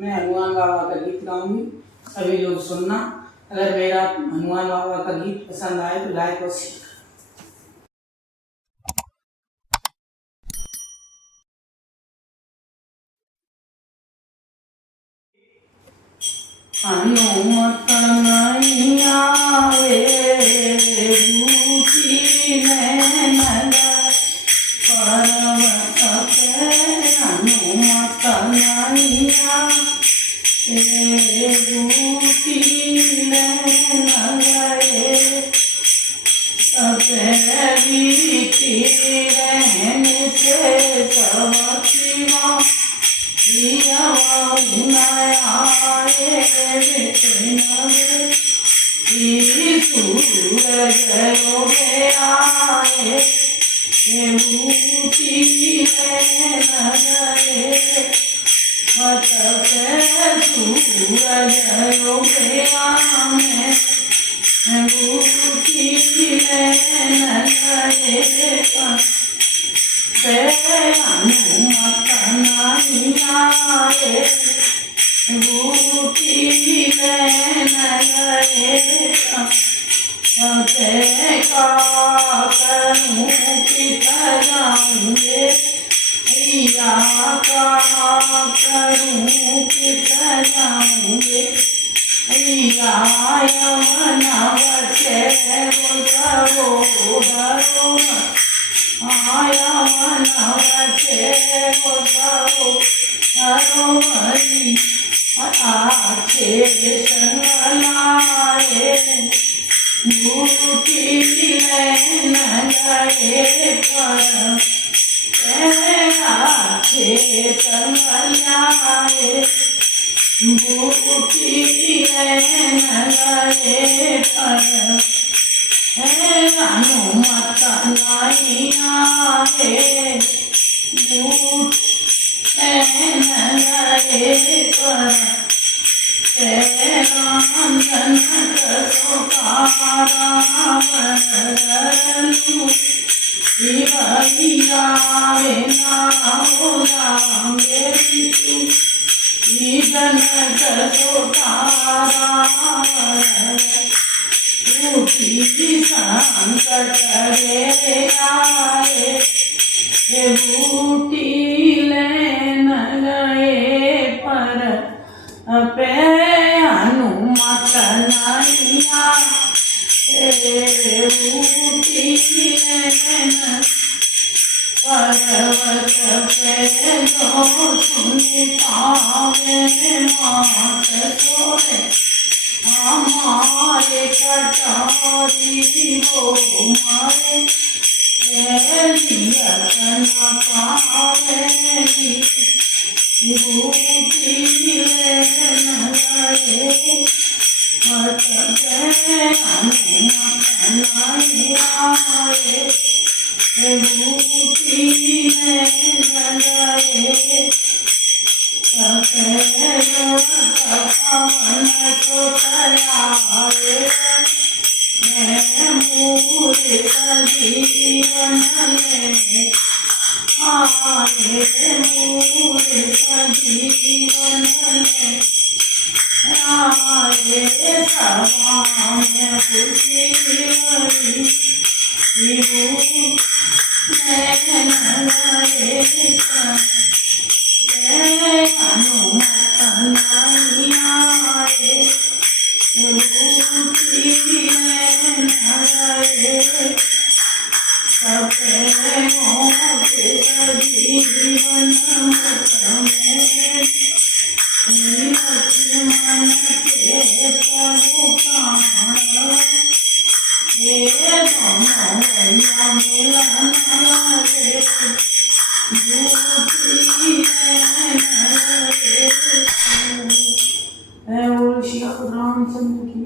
मैं हनुमान बाबा का गीत गाऊंगी, सभी लोग सुनना। अगर मेरा हनुमान बाबा का गीत पसंद आए तो लाइक और शेयर। हनुमत नहीं आवे रूठी नैन पर्वत पे, हनुमत नहीं आवे रूठी नैन गए रीति रहने से सब शिवा हनुमत नहीं आए रूठी नैन गए का करूँ कित जाऊँगे भैया का करूँ कित जाऊँगे भैया यमुना बचे वो भरो आया मनवचे वो हरोमरी आखे संगलाए बूटी नैन गए पर आखे संगलाए बूटी नैन गए पर हनुमत नहीं आए रूठ नैन गए पर रामचंद्र शिवैया जनक रूठी संकट रे आए बूटी नैन गए पर पे हनुमत नहीं आए बूटी नैन पर्वत पे जो सुन पावे मात सोए हमारे कटारी वो मारे न पावेगी बूटी नैन गए हनुमत नहीं आए बूटी नैन गए पवन को तयारे मूर्त जीवन में आए मूर्त जीवन में आए सवान खुशी भरी नैन गए हनुमत नहीं आए रूठी नैन गए जीवन में लक्ष्मण के प्रभु प्राण मिलन रामचंद्र की